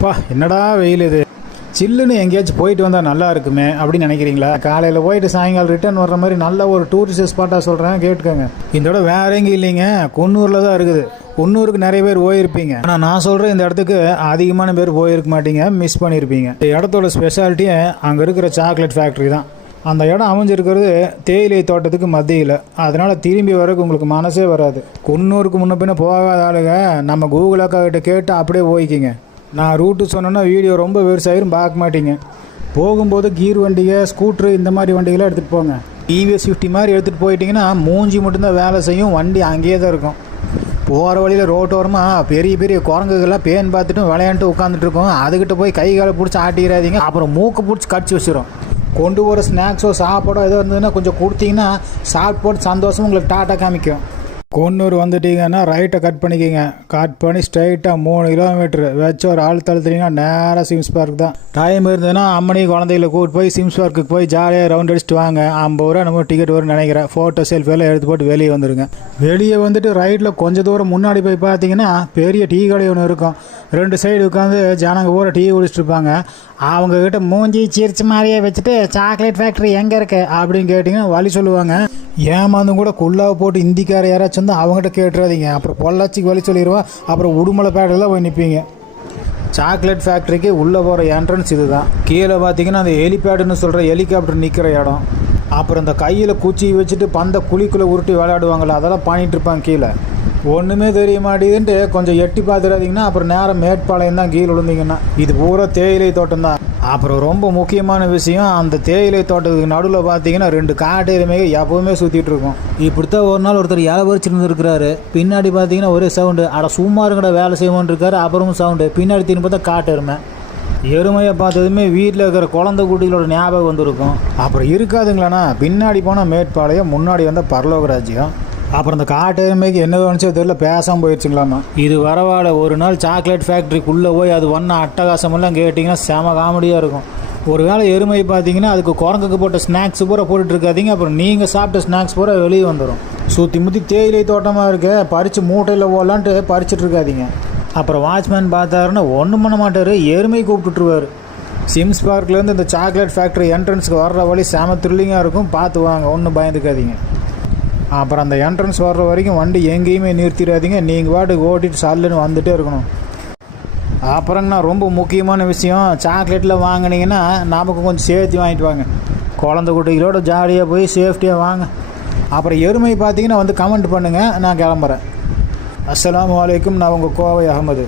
பா என்னடா வெயில் இது, சில்லுன்னு எங்கேயாச்சும் போயிட்டு வந்தால் நல்லா இருக்குமே அப்படின்னு நினைக்கிறீங்களா? காலையில் போயிட்டு சாயங்காலம் ரிட்டர்ன் வர்ற மாதிரி நல்ல ஒரு டூரிஸ்ட் ஸ்பாட்டாக சொல்கிறேன், கேட்டுக்கோங்க. இதோட வேற எங்கேயும் இல்லைங்க, குன்னூரில் தான் இருக்குது. குன்னூருக்கு நிறைய பேர் போயிருப்பீங்க, ஆனால் நான் சொல்கிறேன் இந்த இடத்துக்கு அதிகமான பேர் போயிருக்க மாட்டீங்க, மிஸ் பண்ணியிருப்பீங்க. இந்த இடத்தோட ஸ்பெஷாலிட்டியே அங்கே இருக்கிற சாக்லேட் ஃபேக்ட்ரி தான். அந்த இடம் அமைஞ்சிருக்கிறது தேயிலை தோட்டத்துக்கு மத்தியில், அதனால் திரும்பி வரக்கு உங்களுக்கு மனசே வராது. குன்னூருக்கு முன்ன பின்ன போகாத ஆளுங்க நம்ம கூகுள் அக்கா கிட்ட கேட்டு அப்படியே போய்க்கிங்க. நான் ரூட்டு சொன்னேன்னா வீடியோ ரொம்ப பெருசாயிரும், பார்க்க மாட்டீங்க. போகும்போது கீர் வண்டியை, ஸ்கூட்ரு இந்த மாதிரி வண்டிகளாக எடுத்துகிட்டு போங்க. டிவிஎஸ் 50 மாதிரி எடுத்துகிட்டு போயிட்டீங்கன்னா மூஞ்சி மட்டும்தான் வேலை செய்யும், வண்டி அங்கேயே தான் இருக்கும். போகிற வழியில் ரோட்டோரமாக பெரிய பெரிய குரங்குகள்லாம் பேன் பார்த்துட்டு விளையாண்டுட்டு உட்காந்துட்ருக்கோம். அதுக்கிட்ட போய் கை காலை பிடிச்சி ஆட்டிக்கிறாதீங்க, அப்புறம் மூக்கு பிடிச்சி கடிச்சு வச்சிடும். கொண்டு போகிற ஸ்நாக்ஸோ சாப்பாடோ ஏதோ இருந்ததுன்னா கொஞ்சம் கொடுத்தீங்கன்னா சாப்பிட்டு போட்டு சந்தோஷமாக உங்களுக்கு டாட்டா காமிக்கும். குன்னூர் வந்துட்டீங்கன்னா ரைட்டை கட் பண்ணிக்கிங்க. கட் பண்ணி ஸ்ட்ரைட்டாக 3 கிலோமீட்டர் வச்சு ஒரு ஆள் தழுத்துறீங்கன்னா நேராக சிம்ஸ் பார்க் தான். டைம் இருந்ததுன்னா அம்மனி குழந்தைகளை கூப்பிட்டு போய் சிம்ஸ் பார்க்குக்கு போய் ஜாலியாக ரவுண்ட் அடிச்சுட்டு வாங்க. 50 ரூபா நம்ம டிக்கெட் வரும்னு நினைக்கிறேன். ஃபோட்டோ செல்ஃபியெல்லாம் எடுத்து போட்டு வெளியே வந்துடுங்க. வெளியே வந்துட்டு ரைட்டில் கொஞ்சம் தூரம் முன்னாடி போய் பார்த்தீங்கன்னா பெரிய டீ கடை ஒன்று இருக்கும். 2 சைடு உட்காந்து ஜனங்க பூரா டீ குடிச்சிட்டு இருப்பாங்க. அவங்கக்கிட்ட மூஞ்சி சிரிச்ச மாதிரியே வச்சுட்டு சாக்லேட் ஃபேக்ட்ரி எங்கே இருக்கு அப்படின்னு கேட்டிங்கன்னா வழி சொல்லுவாங்க. ஏமாந்தும் கூட குள்ளாவை போட்டு இந்திக்கார யாராச்சும் வந்து அவங்ககிட்ட கேட்டுறாதீங்க, அப்புறம் பொள்ளாச்சிக்கு வழி சொல்லிடுவா, அப்புறம் உடுமலை பேட்டில் போய் நிற்பீங்க. சாக்லேட் ஃபேக்ட்ரிக்கு உள்ளே போகிற என்ட்ரன்ஸ் இது தான். கீழே பார்த்தீங்கன்னா அந்த ஹெலிபேடுன்னு சொல்கிற ஹெலிகாப்டர் நிற்கிற இடம். அப்புறம் இந்த கையில் குச்சி வச்சுட்டு பந்த குழிக்குள்ளே உருட்டி விளையாடுவாங்களே, அதெல்லாம் பண்ணிகிட்டு இருப்பாங்க. கீழே ஒன்றுமே தெரிய மாட்டேதுன்ட்டு கொஞ்சம் எட்டி பார்த்துடாதீங்கன்னா அப்புறம் நேரம் மேட்பாளையம் தான் கீழே விழுந்தீங்கன்னா. இது பூரா தேயிலை தோட்டம் தான். அப்புறம் ரொம்ப முக்கியமான விஷயம், அந்த தேயிலை தோட்டத்துக்கு நடுவில் பார்த்தீங்கன்னா 2 காட்டு எருமைங்க எப்போவுமே சுற்றிட்டு இருக்கும். இப்படித்தான் ஒரு நாள் ஒருத்தர் இலை பறிச்சுருந்துருக்கிறாரு. பின்னாடி பார்த்தீங்கன்னா ஒரே சவுண்டு, அட சும்மாருங்கட வேலை செய்வோன்னு இருக்காரு. அப்புறமும் சவுண்டு, பின்னாடி திரும்பி பார்த்தா காட்டு எருமை. எருமையை பார்த்ததுமே வீட்டில் இருக்கிற குழந்தை குட்டிகளோட ஞாபகம் வந்துருக்கும். அப்புறம் இருக்காதுங்களாண்ணா, பின்னாடி போனால் மேட்பாளையம், முன்னாடி வந்தால் பரலோக ராஜ்யம். அப்புறம் இந்த காட்டு எருமைக்கு என்ன தோணுச்சோ தெரியல, பேசாமல் போயிடுச்சுங்களாமா. இது வரவாட ஒரு நாள் சாக்லேட் ஃபேக்ட்ரிக்குள்ளே போய் அது ஒன்றா அட்டகாசமெல்லாம் கேட்டிங்கன்னா செம காமெடியாக இருக்கும். ஒரு வேளை எருமை பார்த்தீங்கன்னா அதுக்கு குரங்குக்கு போட்ட ஸ்நாக்ஸ் பூரா போட்டுட்ருக்காதீங்க, அப்புறம் நீங்கள் சாப்பிட்ட ஸ்நாக்ஸ் பூரா வெளியே வந்துடும். சுற்றி முற்றி தேயிலை தோட்டமாக இருக்க, பறித்து மூட்டையில் போடலான்ட்டு பறிச்சுட்ருக்காதீங்க. அப்புறம் வாட்ச்மேன் பார்த்தாருன்னா ஒன்றும் பண்ண மாட்டார், எருமை கூப்பிட்டுருவார். சிம்ஸ் பார்க்லேருந்து இந்த சாக்லேட் ஃபேக்ட்ரி என்ட்ரன்ஸுக்கு வர்ற வழி செம த்ரில்லிங்காக இருக்கும், பார்த்து வாங்க, ஒன்றும் பயந்துக்காதீங்க. அப்புறம் அந்த என்ட்ரன்ஸ் வர்ற வரைக்கும் வண்டி எங்கேயுமே நிறுத்திடாதீங்க, நீங்கள் பாட்டுக்கு ஓட்டிட்டு சல்லுன்னு வந்துகிட்டே இருக்கணும். அப்புறங்கண்ணா ரொம்ப முக்கியமான விஷயம், சாக்லேட்டில் வாங்கினீங்கன்னா நமக்கு கொஞ்சம் சேர்த்து வாங்கிட்டு வாங்க. குழந்தை குட்டிகளோட ஜாலியாக போய் சேஃப்டியாக வாங்க. அப்புறம் எருமை பார்த்தீங்கன்னா வந்து கமெண்ட் பண்ணுங்கள். நான் கிளம்புறேன். அஸ்ஸலாமு அலைக்கும். நான் உங்கள் கோவை அகமது.